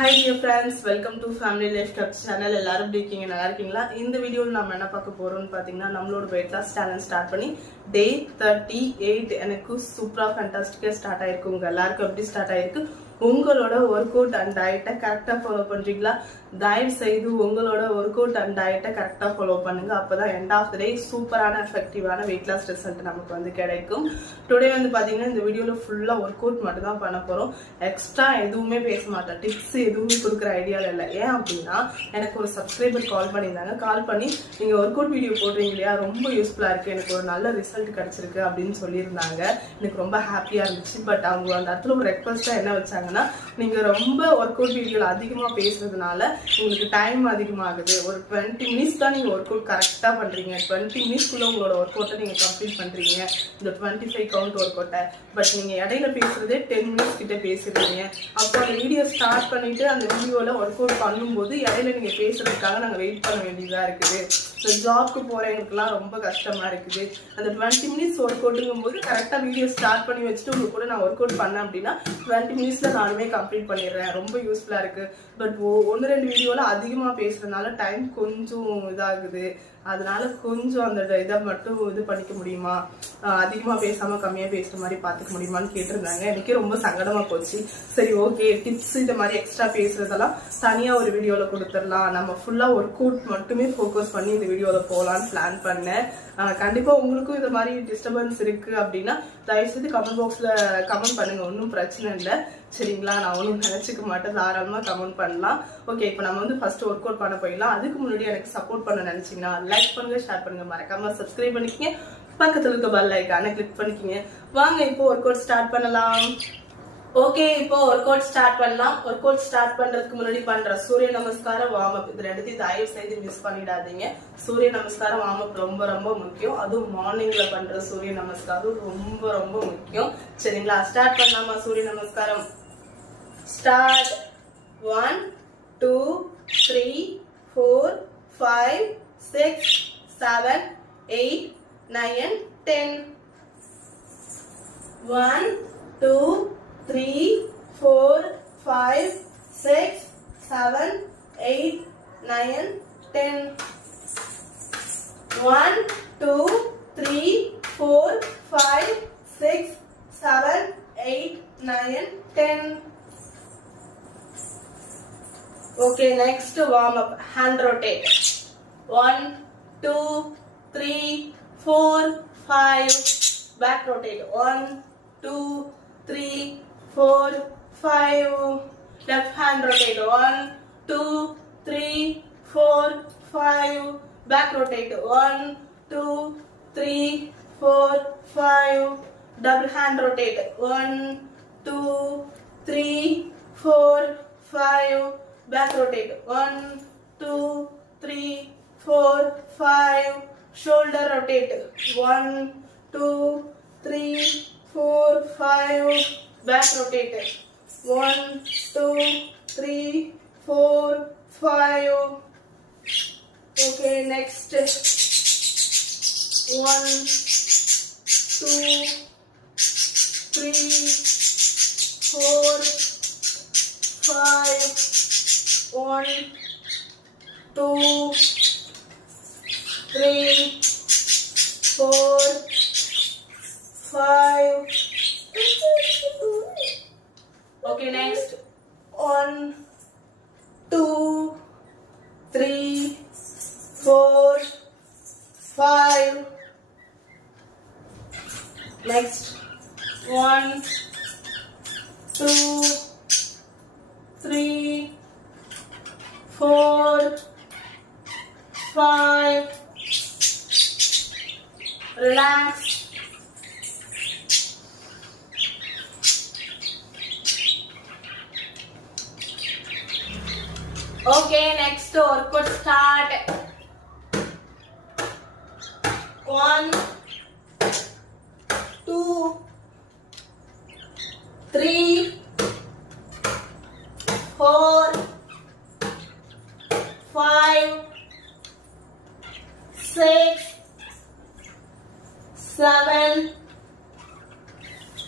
Hi dear friends, welcome to Family Life Tips channel. எல்லாரும் எப்படி இருக்கீங்க? நல்லா இருக்கீங்களா? இந்த வீடியோல நாம என்ன பார்க்க போறோம்னு பாத்தீங்கன்னா நம்மளோட weight loss challenge ஸ்டார்ட் பண்ணி day 38 எனக்கு சூப்பரா ஃபேண்டாஸ்டிக்கா ஸ்டார்ட் ஆயிருக்கு. உங்க எல்லாருக்கும் எப்படி ஸ்டார்ட் ஆயிருக்கு? உங்களோட ஒர்க் அவுட் அண்ட் டயட்டை கரெக்டா ஃபாலோ பண்றீங்களா? தயவு செய்து உங்களோட ஒர்க் அவுட் அண்ட் டயட்டை கரெக்டா ஃபாலோ பண்ணுங்க. அப்பதான் எண்ட் ஆஃப் த டே சூப்பரான எஃபெக்டிவான வெயிட் லாஸ் ரிசல்ட் நமக்கு வந்து கிடைக்கும். டுடே வந்து பாத்தீங்கன்னா இந்த வீடியோல ஃபுல்லா ஒர்க் அவுட் மட்டும் தான் பண்ண போறோம். எக்ஸ்ட்ரா எதுவுமே பேச மாட்டேன், டிப்ஸ் எதுவுமே கொடுக்குற ஐடியால இல்லை. ஏன் அப்படின்னா எனக்கு ஒரு சப்ஸ்கிரைபர் கால் பண்ணியிருந்தாங்க. கால் பண்ணி நீங்க ஒர்க் அவுட் வீடியோ போடுறீங்க இல்லையா, ரொம்ப யூஸ்ஃபுல்லா இருக்கு, எனக்கு ஒரு நல்ல ரிசல்ட் கிடைச்சிருக்கு அப்படின்னு சொல்லியிருந்தாங்க. எனக்கு ரொம்ப ஹாப்பியா இருந்துச்சு. பட் அவங்க அந்த இடத்துல ஒரு ரெக்வஸ்டா என்ன வச்சாங்க, நீங்க ரொம்ப ஒர்க் அவுட் வீடியோல அதிகமா பேசுறதுனால உங்களுக்கு டைம் அதிகமாகுது. ஒரு 20 மினிட்ஸ் தான் நீங்க ஒர்க் அவுட் கரெக்டா பண்றீங்க. 20 மினிட்ஸ்க்குள்ள உங்களோட ஒர்க் அவுட்டை நீங்க கம்ப்ளீட் பண்றீங்க, இந்த 25 கவுண்ட் ஒர்க் அவுட்டை. பட் நீங்க இடையில பேசுறதே 10 மினிட்ஸ் கிட்ட பேசுறீங்க. அப்போ அந்த வீடியோ ஸ்டார்ட் பண்ணிட்டு அந்த வீடியோல ஒர்க் அவுட் பண்ணும்போது இடையில நீங்க பேசுறதுக்காக நாங்க வெயிட் பண்ண வேண்டியதா இருக்குது. ஜாப்க்கு போறவங்களுக்குலாம் ரொம்ப கஷ்டமா இருக்குது. அந்த 20 மினிட்ஸ் ஒர்க் அவுட்டுங்கும் போது கரெக்டா வீடியோ ஸ்டார்ட் பண்ணி வச்சுட்டு உங்க கூட நான் ஒர்க் அவுட் பண்ணேன் அப்படின்னா 20 மினிட்ஸ்ல நானுமே கம்ப்ளீட் பண்ணிடுறேன். ரொம்ப யூஸ்ஃபுல்லா இருக்கு. பட் 1-2 வீடியோல அதிகமா பேசுறதுனால டைம் கொஞ்சம் இதாகுது. அதனால கொஞ்சம் அந்த இதை மட்டும் இது பண்ணிக்க முடியுமா, அதிகமா பேசாம கம்மியா பேசுற மாதிரி பாத்துக்க முடியுமான்னு கேட்டிருந்தாங்க. எனக்கே ரொம்ப சங்கடமா போச்சு. சரி ஓகே, டிப்ஸ் இந்த மாதிரி எக்ஸ்ட்ரா பேசுறதெல்லாம் தனியா ஒரு வீடியோல கொடுத்துடலாம், நம்ம ஃபுல்லா ஒர்க் அவுட் மட்டுமே ஃபோக்கஸ் பண்ணி இந்த வீடியோல போகலான்னு பிளான் பண்ணேன். கண்டிப்பா உங்களுக்கும் இந்த மாதிரி டிஸ்டர்பன்ஸ் இருக்கு அப்படின்னா தயவுசெய்து கமெண்ட் பாக்ஸ்ல கமெண்ட் பண்ணுங்க, ஒன்றும் பிரச்சனை இல்லை சரிங்களா. நான் ஒன்றும் நினைச்சுக்க மாட்டேன், தாராளமா கமெண்ட் பண்ணலாம். ஓகே, இப்போ நம்ம வந்து ஃபர்ஸ்ட் ஒர்க் அவுட் பண்ண போயிடலாம். அதுக்கு முன்னாடி எனக்கு சப்போர்ட் பண்ண நினைச்சீங்கன்னா லைக் பண்ணுங்க, ஷேர் பண்ணுங்க, மறக்காம சப்ஸ்கிரைப் பண்ணிக்கங்க, பக்கத்துல இருக்க பெல் ஐகானை கிளிக் பண்ணிக்கங்க. வாங்க இப்போ ஒர்க் அவுட் ஸ்டார்ட் பண்ணலாம். ஓகே, இப்போ ஒர்க் அவுட் ஸ்டார்ட் பண்ணலாம். ஒர்க் அவுட் ஸ்டார்ட் பண்றதுக்கு முன்னாடி பண்ற சூரிய நமஸ்காரம், வார்ம் அப், இது ரெண்டுத்தையும் தயவு செய்து மிஸ் பண்ணிடாதீங்க. சூரிய நமஸ்காரம், வார்ம் அப் ரொம்ப ரொம்ப முக்கியம். அதுவும் மார்னிங்ல பண்ற சூரிய நமஸ்காரம் ரொம்ப ரொம்ப முக்கியம் சரிங்களா. ஸ்டார்ட் பண்ணலாமா? சூரிய நமஸ்காரம் ஸ்டார்ட். 1 2 3 4 5 6 7 8 9 10. 1 2 3 4 5 6 7 8 9 10. 1 2 3 4 5 6 7 8 9 10. Okay, next warm up, hand rotate. 1 2 3 4 5. Back rotate. 1 2 3 4 5. Left hand rotate. 1 2 3 4 5. Back rotate. 1 2 3 4 5. Double hand rotate. 1 2 3 4 5. Back rotate. 1 2 3 4 5. Shoulder rotate. 1 2 3 4 5. Back rotate. 1 2 3 4 5. Okay, next 1 2 3 4 5. 1 2 3 4 5. Okay, next 1 2 3 4 5. Next 1 2 3 4 5. Relax. Okay, next workout start. 1 2 3 4 5 6 7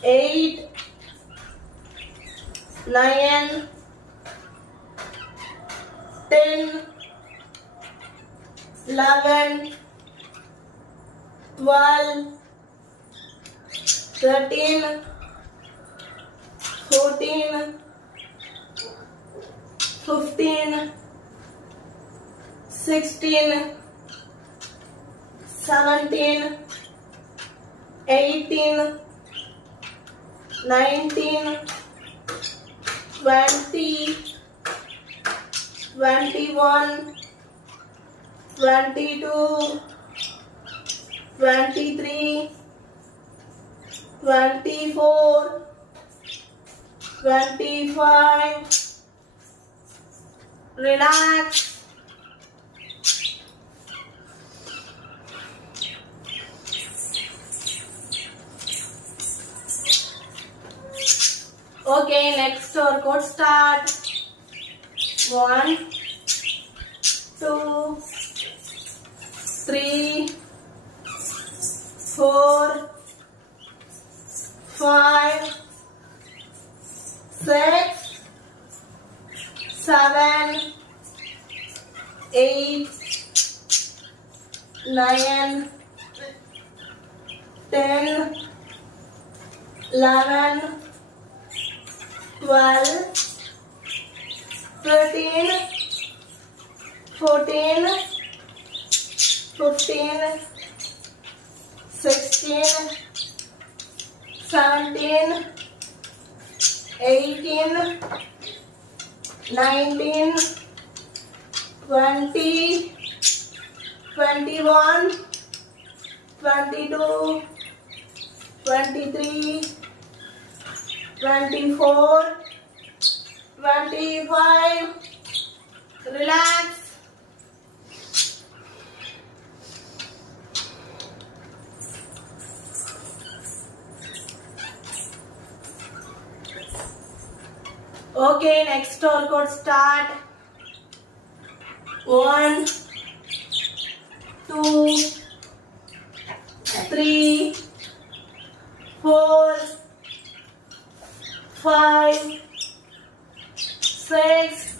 8 9 10, 11, 12, 13, 14, 15, 16, 17, 18, 19, 20, 21, 22, 23, 24, 25. Relax. Okay, next workout start. 1, 2, 3, 4, 5, 6, 7, 8, 9, 10, 11, 12, 13, 14, 15, 16, 17, 18, 19, 20, 21, 22, 23, 24, 25. Relax. Okay, next workout start. 1, 2, 3, 4, 5, 6,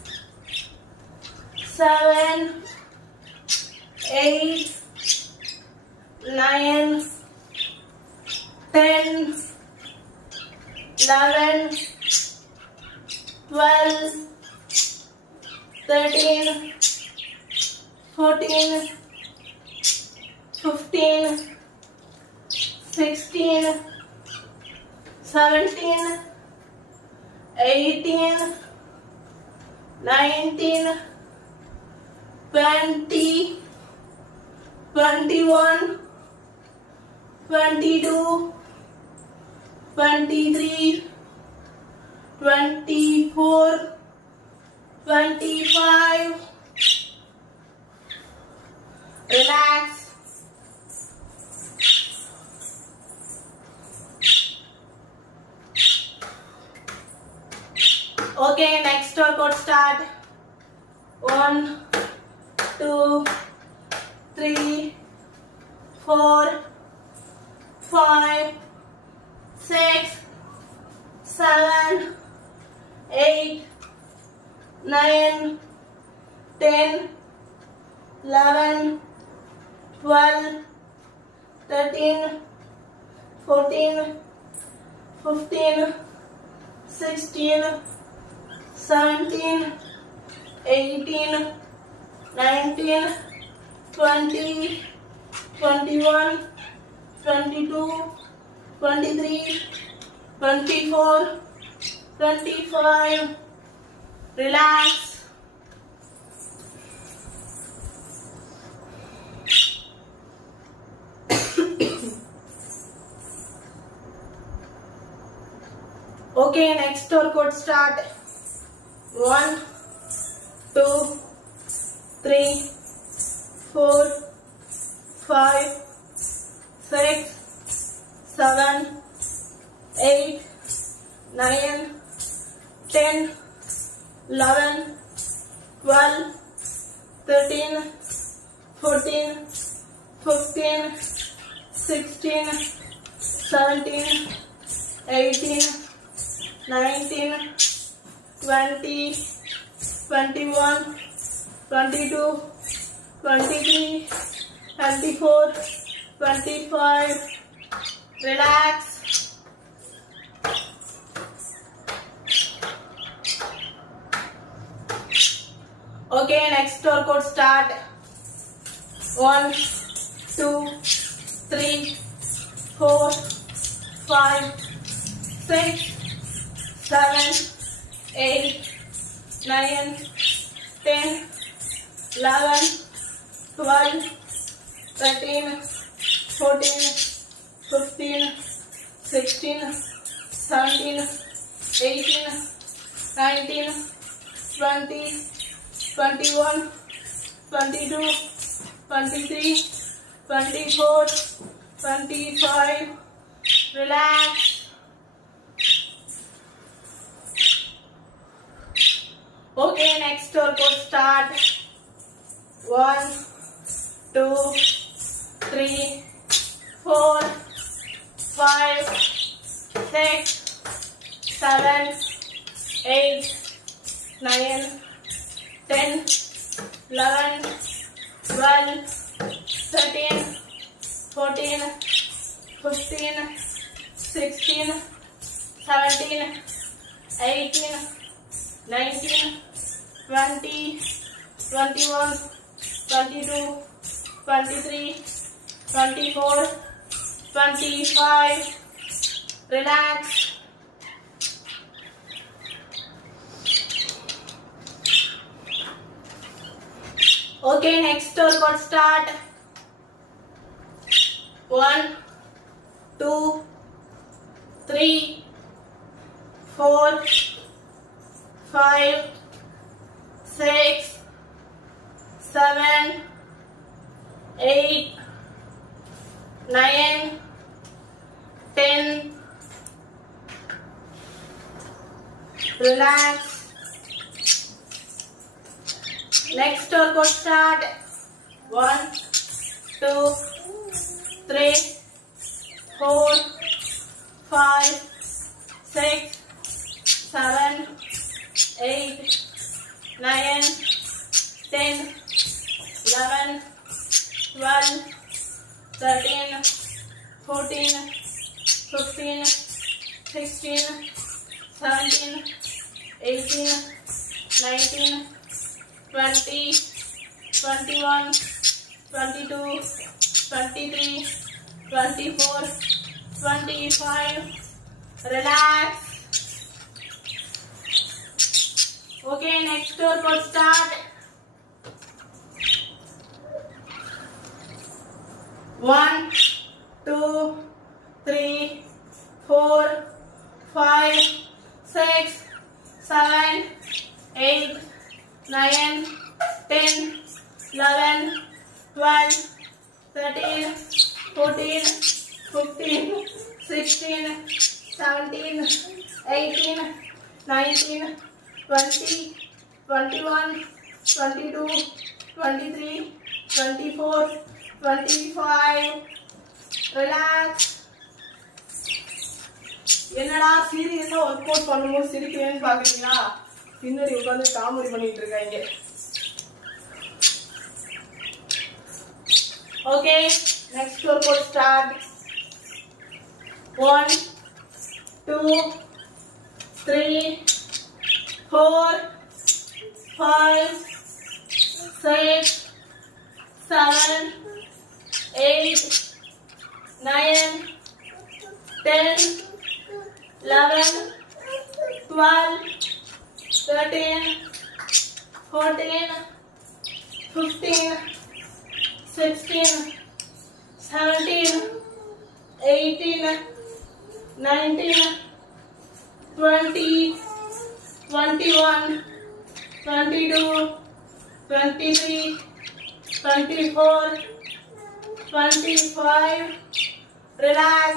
7, 8, 9, 10, 11, 12, 13, 14, 15, 16, 17, 18, 19, 20, 21, 22, 23, 24, 25. Relax. Okay, next workout start. 1, 2, 3, 4, 5, 6, 7, 8, 9, 10, 11, 12, 13, 14, 15, 16, 17, 18, 19, 20, 21, 22, 23, 24, 25. Relax. Okay, next workout start. 1, 2, 3, 4, 5, 6, 7, 8, 9, 10, 11, 12, 13, 14, 15, 16, 17, 18, 19, 20, 21, 22, 23, 24, 25. Relax. Okay, next workout start. 1, 2, 3, 4, 5, 6, 7, 8, 9, 10, 11, 12, 13, 14, 15, 16, 17, 18, 19, 20, 21, 22, 23, 24, 25. Relax. Okay, next workout start. 1, 2, 3, 4, 5, 6, 7, 8, 9, 10, 11, 12, 13, 14, 15, 16, 17, 18, 19, 20, 21, 22, 23, 24, 25. Relax. Okay, next workout start. 1, 2, 3, 4, 5, 6, 7, 8, 9, 10. Relax. Next workout start. 1, 2, 3, 4, 5, 6, 7, 8, 9, 10, 11, 12, 13, 14, 15, 16, 17, 18, 19, 20, 21, 22, 23, 24, 25. Relax. Okay, next workout start. 1, 2, 3, 4, 5, 6, 7, 8, 9, 10, 11, 12, 13, 14, 15, 16, 17, 18, 19, 20, 21, 22, 23, 24, 25. Relax. என்னடா சீரியஸா work out பண்ணும்போது சிரிக்கிறேன்னு பாக்குறீங்களா? பின்னாடி உட்காந்து காமெடி பண்ணிட்டு இருக்காங்க. Okay, next workout start. 1, 2, 3, 4, 5, 6, 7, 8, 9, 10, 11, 12, 13, 14, 15, 16, 17, 18, 19, 20, 21, 22, 23, 24, 25. Relax.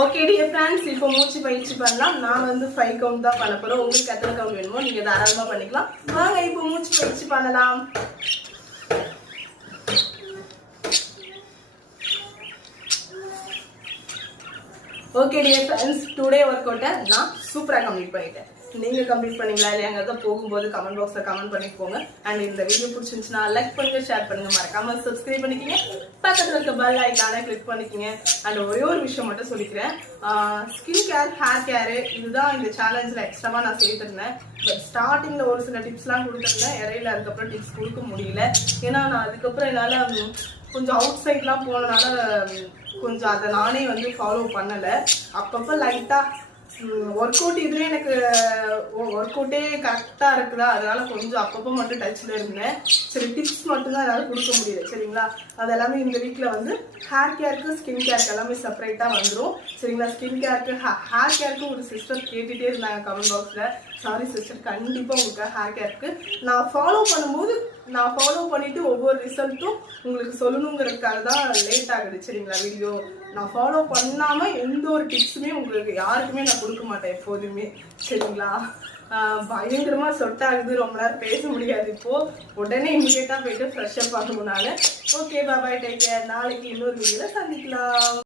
Okay dear friends, இப்போ மூச்சு பயிற்சி பண்ணலாம். நான் வந்து 5 கவுண்ட் தான் பண்ண போறேன். உங்களுக்கு எத்தனை கவுண்ட் வேணுமோ நீங்க தாராளமா பண்ணிக்கலாம். வாங்க இப்போ மூச்சு பயிற்சி பண்ணலாம். ஓகே டியர் ஃப்ரெண்ட்ஸ், டுடே ஒர்க் அவுட்டை நான் சூப்பராக கம்ப்ளீட் பண்ணிட்டேன். நீங்க கம்ப்ளீட் பண்ணீங்களா இல்லையாங்கிறத போகும்போது கமெண்ட் பாக்ஸ்ல கமெண்ட் பண்ணிட்டு போங்க. அண்ட் இந்த வீடியோ பிடிச்சிருந்துச்சுன்னா லைக் பண்ணுங்க, ஷேர் பண்ணுங்க, மறக்காம சப்ஸ்கிரைப் பண்ணிக்கங்க, பக்கத்துல இருக்க பெல் ஐக்கானை கிளிக் பண்ணிக்கங்க. அண்ட் ஒரே ஒரு விஷயம் மட்டும் சொல்லிக்கிறேன், ஸ்கின் கேர், ஹேர் கேரு இதுதான் இந்த சேலஞ்சில் எக்ஸ்ட்ராவா நான் சேர்த்துருந்தேன். பட் ஸ்டார்டிங்ல ஒரு சில டிப்ஸ்லாம் கொடுத்துருந்தேன், இடையில அதுக்கப்புறம் டிப்ஸ் கொடுக்க முடியல. ஏன்னா நான் அதுக்கப்புறம் என்னால கொஞ்சம் அவுட் சைட்லாம் போனதுனால கொஞ்சம் அதை நானே வந்து ஃபாலோ பண்ணலை. அப்பப்போ லைட்டாக ஒர்க் அவுட் இதுவே எனக்கு ஒர்க் அவுட்டே கரெக்டாக இருக்குதா, அதனால கொஞ்சம் அப்பப்போ மட்டும் டச்சில் இருந்தேன். சரி, டிப்ஸ் மட்டும்தான் என்னால் கொடுக்க முடியுது, சரிங்களா? அது எல்லாமே இந்த வீக்கில் வந்து ஹேர் கேருக்கு ஸ்கின் கேருக்கு எல்லாமே செப்பரேட்டாக வந்துடும், சரிங்களா? ஸ்கின் கேருக்கு ஹேர் கேருக்கு ஒரு சிஸ்டர் கேட்டுகிட்டே இருந்தாங்க கமெண்ட் பாக்ஸில். சாரி சிஸ்டர், கண்டிப்பாக உங்களுக்கு ஹேர் கேருக்கு நான் ஃபாலோ பண்ணும்போது நான் ஃபாலோ பண்ணிட்டு ஒவ்வொரு ரிசல்ட்டும் உங்களுக்கு சொல்லணுங்கிறதுக்காக தான் லேட் ஆகுது, சரிங்களா? வீடியோ நான் ஃபாலோ பண்ணாம எந்த ஒரு டிப்ஸுமே உங்களுக்கு யாருக்குமே நான் கொடுக்க மாட்டேன் எப்போதுமே, சரிங்களா? பயங்கரமா சொட்டாகுது, ரொம்ப நேரம் பேச முடியாது இப்போ. உடனே இமீடியட்டா போயிட்டு ஃப்ரெஷ் அப் ஆகணும்னால. ஓகே, பாய், டேக் கேர். நாளைக்கு இன்னொரு வீடியோல சந்திக்கலாம்.